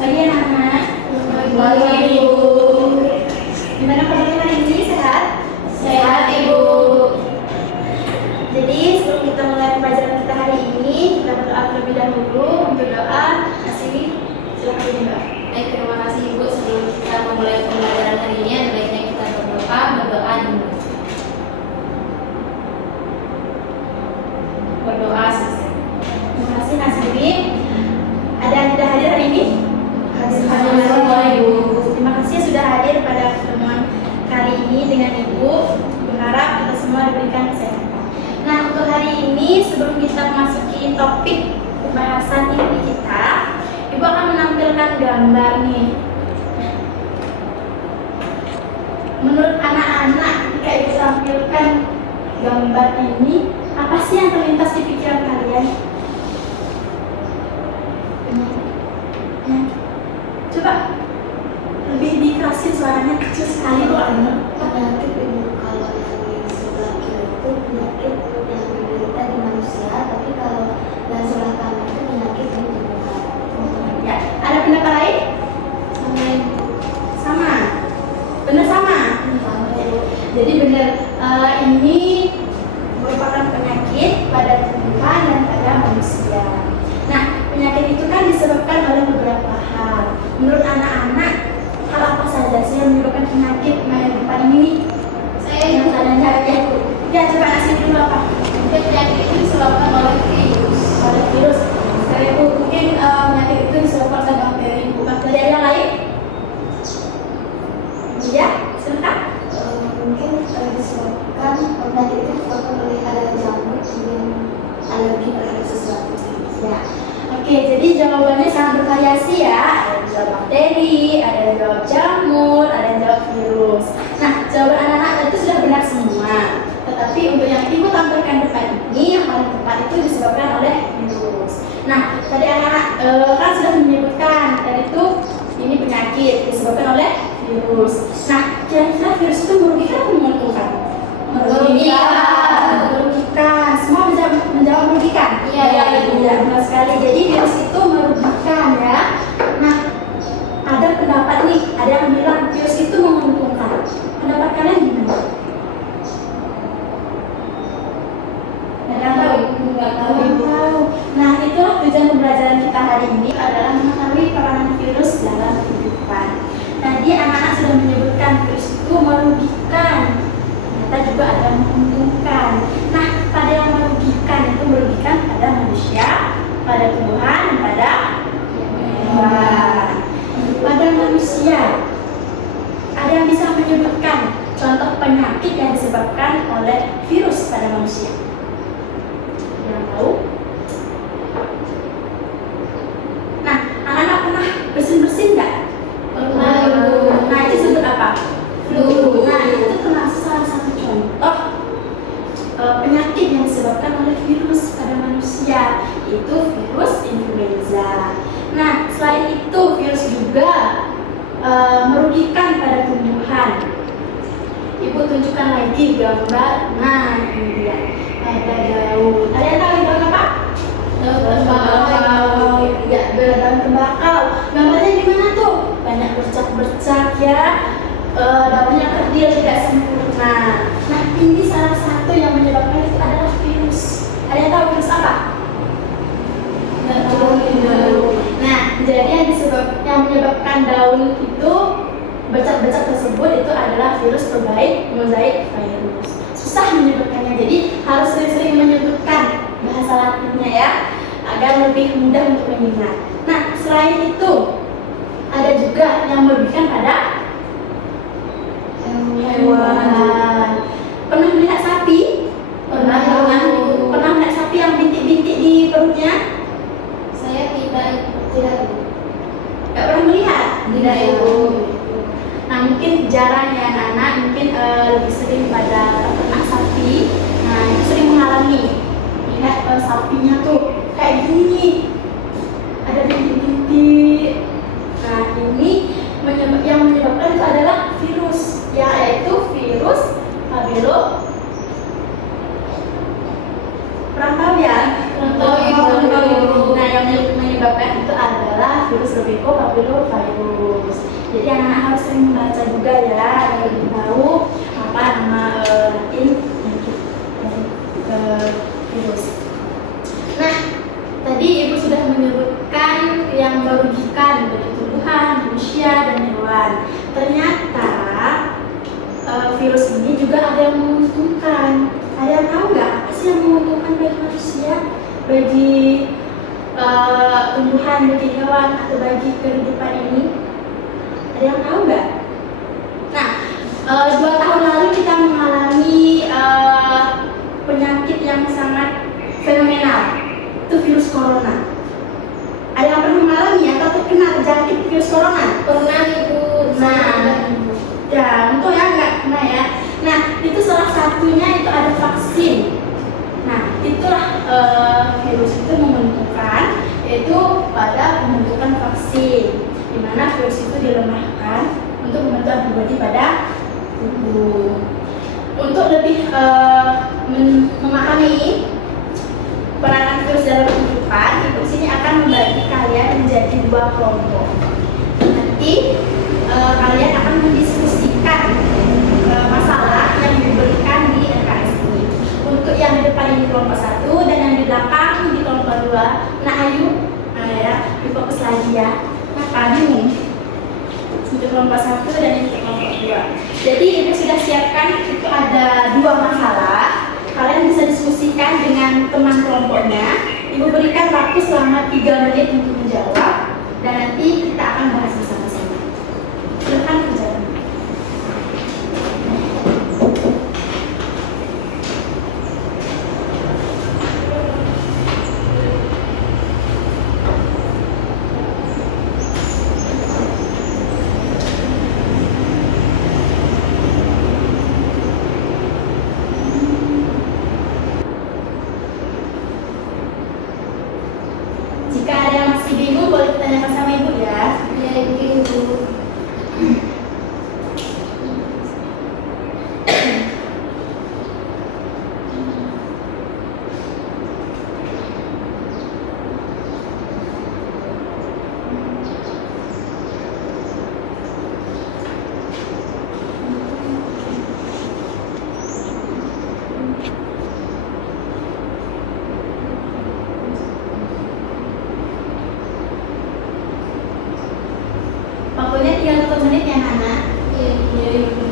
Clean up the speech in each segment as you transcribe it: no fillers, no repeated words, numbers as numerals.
Pagi anak-anak. Pagi, Ibu. Gimana kabarnya hari ini? Sehat? Sehat, Ibu. Jadi sebelum kita mulai pembelajaran kita hari ini, kita berdoa terlebih dahulu. Untuk doa, Asli, silakan berdoa. Baik, terima kasih Ibu. Sebelum kita memulai pembelajaran hari ini, ada baiknya kita berdoa dulu. Berdoa selesai. Terima kasih Nasri. Ada yang tidak hadir hari ini? Alhamdulillah, Ibu. Terima kasih sudah hadir pada pertemuan kali ini dengan Ibu. Berharap kita semua diberikan kesehatan. Nah, untuk hari ini sebelum kita memasuki topik pembahasan inti kita, Ibu akan menampilkan gambar nih. Menurut anak-anak, ketika Ibu tampilkan gambar ini, apa sih yang terlintas di pikiran kalian? Coba lebih dikerasin suaranya, kecil sekali loh anak. Penyakit Ibu, kalau yang di sebelah kiri itu penyakit yang diderita di manusia, tapi kalau yang sebelah kanan itu penyakit yang dibuat. Ya, ada pendapat lain? Sama. Benar sama. Jadi benar, ini merupakan penyakit pada tumbuhan dan pada manusia. Nah, penyakit itu kan disebabkan oleh beberapa hal. Menurut anak-anak, hal apa saja sih yang menyebabkan penyakit? Nah, yang depan ini nih, Saya yang tanya ya. Ya, coba ngasih dulu apa? penyakit itu disebabkan oleh virus. Oleh virus. Saya mungkin penyakit itu disebabkan oleh bakteri. Bakteri ada yang lain? Iya, silakan. Mungkin disebabkan penyakit itu disebabkan oleh ada jamur yang alergi terhadap sesuatu. Ya. Oke, jadi jawabannya sangat bervariasi ya. Ada yang jawab bakteri, ada yang jawab jamur, ada yang jawab virus. Nah, jawaban anak-anak itu sudah benar semua. Tetapi untuk yang Ibu tampilkan depan ini, yang paling tepat itu disebabkan oleh virus. Nah, tadi anak-anak kan sudah menyebutkan, tadi itu ini penyakit disebabkan oleh virus. Nah, kira-kira virus itu merugikan atau menguntungkan? Merugikan. Merugikan. Semua menjawab merugikan? Iya, Iya, benar sekali. Jadi virus itu merugikan ya. Nah, ada pendapat nih, ada yang bilang virus itu menguntungkan. Pendapat kalian gimana? Nggak tahu, Ibu. Nah, itulah tujuan pembelajaran kita hari ini adalah mengetahui peranan virus dalam kehidupan. Tadi anak-anak sudah menyebutkan virus itu merugikan. Ternyata juga ada yang menguntungkan. Nah, pada yang merugikan itu merugikan pada manusia, pada tumbuhan, dan pada hewan. Pada manusia, ada yang bisa menyebutkan contoh penyakit yang disebabkan oleh virus pada manusia? Yang tahu? Nah, anak-anak pernah bersin-bersin nggak? Pernah, Ibu. Nah, itu disebut apa? Flu. Nah, itu termasuk salah satu contoh penyakit yang disebabkan oleh virus pada manusia, itu virus influenza. Nah, selain itu virus juga merugikan pada tumbuhan. Ibu tunjukkan lagi gambar. Nah, ini dia. Ada daun. Ada yang tahu daun apa? Daun tembakau. Ya, daun tembakau. Gambarnya gimana tuh? Banyak bercak-bercak ya. Daunnya kerdil, tidak sempurna. Nah, ini salah satu yang menyebabkan itu adalah virus. Ada yang tahu virus apa? Nggak tahu, Ibu. Nah, jadi yang menyebabkan daun itu bercak-bercak tersebut itu adalah virus terbaik mozaik virus. Susah menyebutkannya, jadi harus sering-sering menyebutkan bahasa Latinnya ya, agar lebih mudah untuk mengingat. Nah, selain itu ada juga yang merugikan pada hewan. Pernah melihat sapi? Pernah, Ibu. Pernah melihat sapi yang bintik-bintik di perutnya? Saya tidak. Gak pernah melihat? Tidak, Ibu. Nah, mungkin jarang ya anak-anak, mungkin lebih sering pada ternak sapi. Nah, itu sering mengalami lihat sapinya tuh kayak gini, ada bintik-bintik. Nah, ini yang menyebabkan itu adalah virus, yaitu virus papilo. Pernah tahu ya? Pernah tahu, Ibu. Nah, yang menyebabkan itu adalah virus virus robeco-papillovirus. Jadi anak-anak harus sering membaca juga ya, agar lebih tahu apa nama latin penyakit virus. Nah, tadi Ibu sudah menyebutkan yang merugikan bagi tumbuhan, manusia, dan hewan. Ternyata virus ini juga ada yang menguntungkan. Ada yang tahu nggak apa sih yang menguntungkan bagi manusia, bagi tumbuhan, bagi hewan, atau bagi kehidupan ini? Ada yang tahu nggak? Nah, 2 tahun lalu kita mengalami penyakit yang sangat fenomenal, itu virus corona. Ada yang pernah mengalami atau terkena terjangkit virus corona? Pernah Ibu. Nah, ya untuk ya nggak kena ya. Nah, itu salah satunya itu ada vaksin. Nah, itulah virus itu menentukan yaitu pada pembentukan vaksin, di mana virus itu dilemahkan untuk membentuk antibodi pada tubuh. Untuk lebih memahami peranan virus dalam kehidupan, Ibu sini akan membagi kalian menjadi 2 kelompok. Nanti kalian akan mendiskusikan masalah yang diberikan di LKS ini. Untuk yang di depan ini kelompok 1 dan yang di belakang di kelompok 2. Nah, ayo, ya, difokus lagi ya. Nah, bingung. Untuk kelompok 1 dan ini kelompok 2. Jadi Ibu sudah siapkan itu ada 2 masalah. Kalian bisa diskusikan dengan teman kelompoknya. Ibu berikan waktu selama 3 menit untuk menjawab dan nanti kita akan bahas bersama-sama. Silakan berjalan. Jika ada yang masih bingung, boleh ditanyakan sama Ibu ya. Ya Ibu. Waktunya 30 menit ya, Nana. Iya Ibu.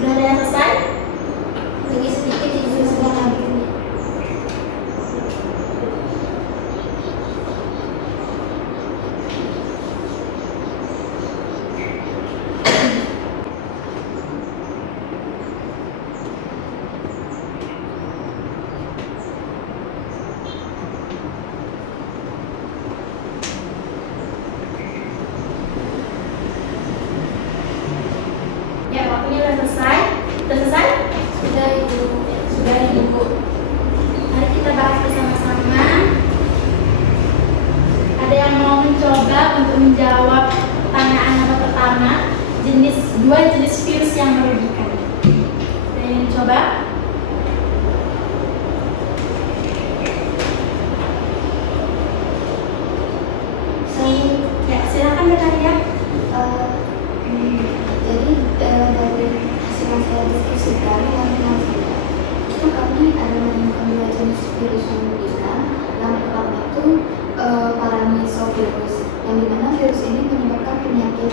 Sudah ada yang selesai? Lagi sedikit Ibu silakan. Ya, waktunya sudah selesai. Sudah selesai? Sudah Ibu. Sudah Ibu. Mari kita bahas bersama-sama. Ada yang mau mencoba untuk menjawab pertanyaan nomor pertama, dua jenis virus yang merugikan. Ada yang mencoba? Ya, silakan bertanya. Jadi dari hasil yang saya diskusikan yang saya itu kami ada menemukan 2 jenis virus yang berbeda. Yang pertama itu paramisovirus, yang dimana virus ini menyebabkan penyakit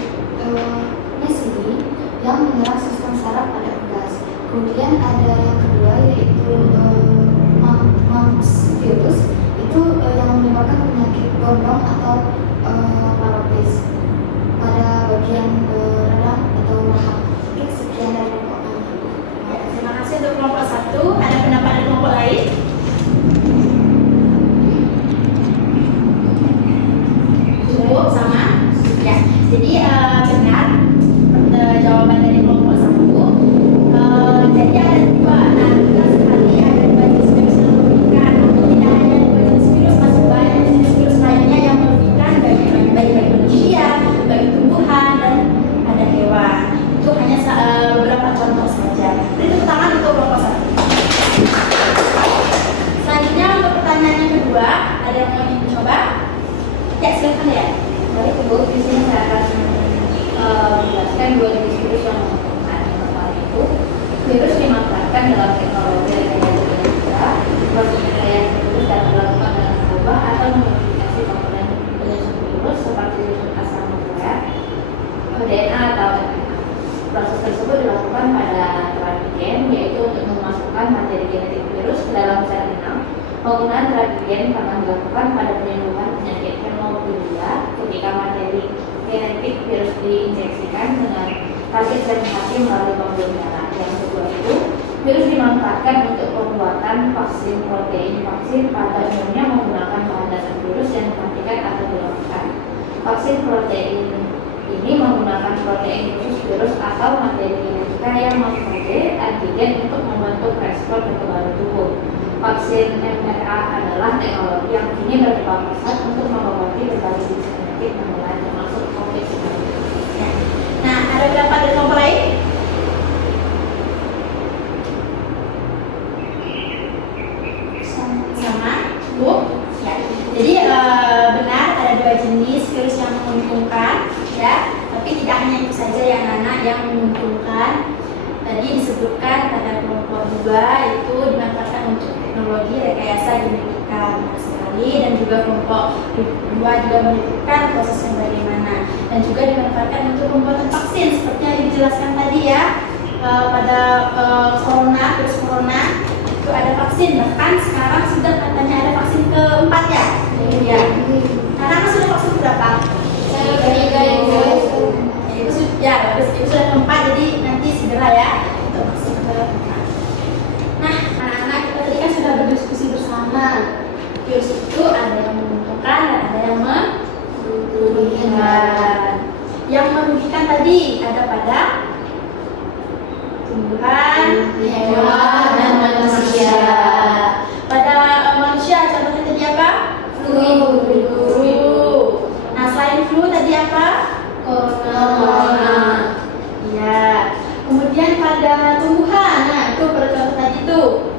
NSI yang menyerang sistem saraf pada unggas. Kemudian ada yang kedua yaitu mumps virus, itu yang menyebabkan penyakit gondong atau parapes pada Ya, jadi benar jawaban dari kelompok 1. Jadi ada dua, nah benar sekali ada dua jenis virus yang merugikan. Tidak hanya dua jenis virus, masih banyak jenis virus lainnya yang merugikan bagi manusia, bagi tumbuhan dan ada hewan. Itu hanya beberapa contoh saja. Beri tepuk tangan untuk kelompok 1. Selanjutnya untuk pertanyaan yang kedua, ada yang mau mencoba? Ya, silakan ya. Baik Ibu, di sini saya akan menjelaskan dua jenis virus yang menguntungkan. Yang pertama itu virus dimanfaatkan dalam teknologi rekayasa genetika. Proses rekayasa virus dapat dilakukan dengan mengubah atau memodifikasi komponen jenis virus seperti virus asal nuklear, DNA atau RNA. Proses tersebut dilakukan pada terapi-gen, yaitu untuk memasukkan materi genetik virus ke dalam sel inang. Penggunaan terapi-gen pernah dilakukan pada penyembuhan penyakit hemofilia ketika materi genetik virus diinjeksikan dengan target sel hati melalui pembuluh darah. Yang kedua itu, virus dimanfaatkan untuk pembuatan vaksin protein. Vaksin pada umumnya menggunakan bahan dasar virus yang dimatikan atau dilemahkan. Vaksin protein ini menggunakan protein khusus virus atau materi genetika yang mengkode antigen untuk membentuk respon kekebalan tubuh. Vaksin mRNA adalah teknologi yang kini berkembang pesat untuk mengobati berbagai jenis penyakit menular termasuk COVID-19. Nah, ada berapa dari kelompok lain? Sama, Bu? Ya. Jadi benar ada dua jenis virus yang menguntungkan, ya. Tapi tidak hanya itu saja ya anak-anak yang menguntungkan. Tadi disebutkan pada kelompok 2 itu dimanfaatkan untuk teknologi rekayasa genetika sekali, dan juga kelompok 2 juga menentukan prosesnya bagaimana, dan juga dimanfaatkan untuk pembuatan vaksin seperti yang dijelaskan tadi ya. Pada virus corona itu ada vaksin, bahkan sekarang sudah katanya ada vaksin keempat ya. Iya. Anak-anak sudah vaksin berapa? Saya ketiga Ibu. Ya, itu sudah keempat, jadi nanti segera ya untuk vaksin keempat. Nah, anak-anak kita tadi kan sudah berdiskusi bersama. Virus itu ada yang menguntungkan dan ada yang merugikan. Yang merugikan tadi ada pada tumbuhan, hewan, dan manusia. Pada manusia contohnya tadi apa? Flu. Nah, selain flu tadi apa? Corona. Ya. Kemudian pada tumbuhan, nah itu contoh tadi tuh.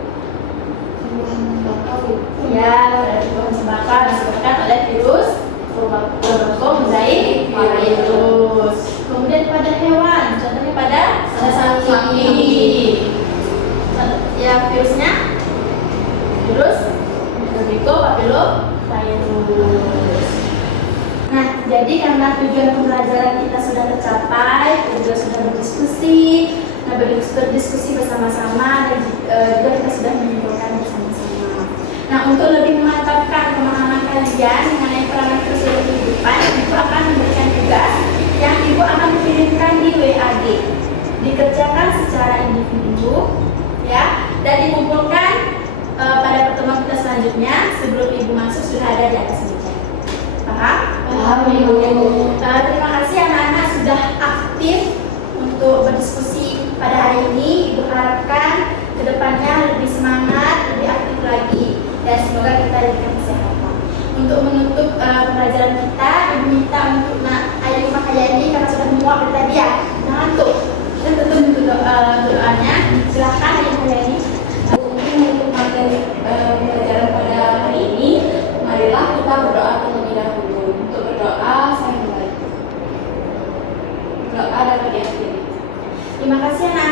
Tumbuhan bakau. Ya, pada tumbuhan tembakau disebabkan oleh virus mozaik virus. Kemudian pada hewan, contohnya pada sapi. Ya, virusnya virus papillomavirus. Nah, jadi karena tujuan pembelajaran kita sudah tercapai, kita juga sudah berdiskusi, berdiskusi bersama-sama, dan juga kita sudah menyimpulkan bersama-sama. Nah, untuk lebih memantapkan pemahaman kalian mengenai peranan virus dalam kehidupan, Ibu akan memberikan tugas yang Ibu akan kirimkan di WAG, dikerjakan secara individu, ya, dan dikumpulkan pada pertemuan kita selanjutnya. Sebelum Ibu masuk sudah ada di atas meja. Paham? Terima kasih anak-anak sudah aktif untuk berdiskusi pada hari ini. Ibu harapkan kedepannya lebih semangat, lebih aktif lagi, dan semoga kita diberikan kesehatan. Untuk menutup pembelajaran kita, Ibu minta untuk Ayu Mahayani karena sudah muak dari tadi ya, ngantuk. Dan tutup doanya. Silakan Ayu Mahayani. Mungkin untuk materi pembelajaran pada hari ini, marilah kita berdoa terlebih dahulu. Untuk berdoa, saya mulai. Berdoa dapat diakhiri. Terima kasih anak.